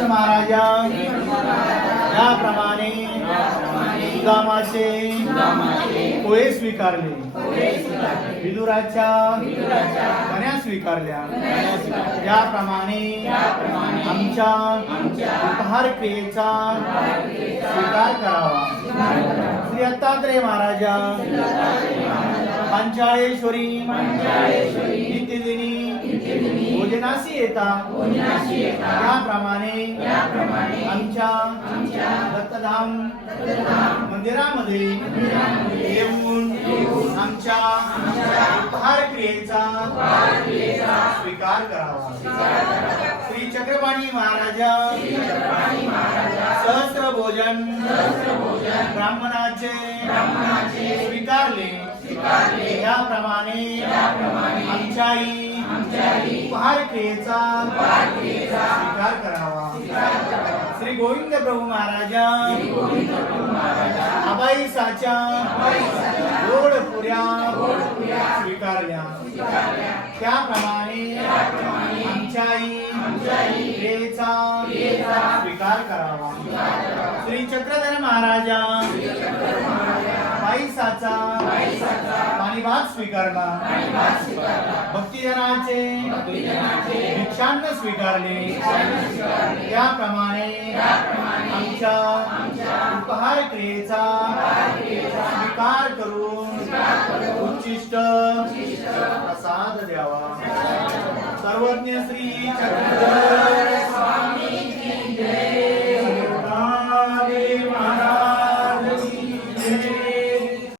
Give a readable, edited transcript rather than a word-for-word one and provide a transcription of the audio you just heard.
श्रीकृष्ण महाराजा याप्रमाणे सुदामाचे पोहे स्वीकारले, विदुराच्या कन्या स्वीकारल्या, याप्रमाणे आमच्या उपहार क्रियेचा स्वीकार करावा. श्री दत्तात्रेय महाराजा पांचाळेश्वरी नित्यदिनी भोजनासी येता, त्याप्रमाणे आमच्या दत्तधाम मंदिरामध्ये येऊन आमच्या उपहार क्रियेचा स्वीकार करावा. श्री चक्रपाणी महाराजा सहस्त्र भोजन ब्राह्मणाचे स्वीकारले, याप्रमाणे आमच्याही उपहार क्रियेचा स्वीकार करावा. श्री गोविंद प्रभू महाराजा अबाईसाच्या गोड पुऱ्या स्वीकारल्या, त्याप्रमाणे आमच्याही क्रियेचा स्वीकार करावा. श्री चक्रधर महाराजा बाईसाचा पाणीभात स्वीकारला, भक्तिजनाचे भिक्षान्न स्वीकारले, त्याप्रमाणे आमच्या उपहार क्रियेचा स्वीकार करून उच्चिष्ट प्रसाद द्यावा. सर्वज्ञ श्री चक्रधर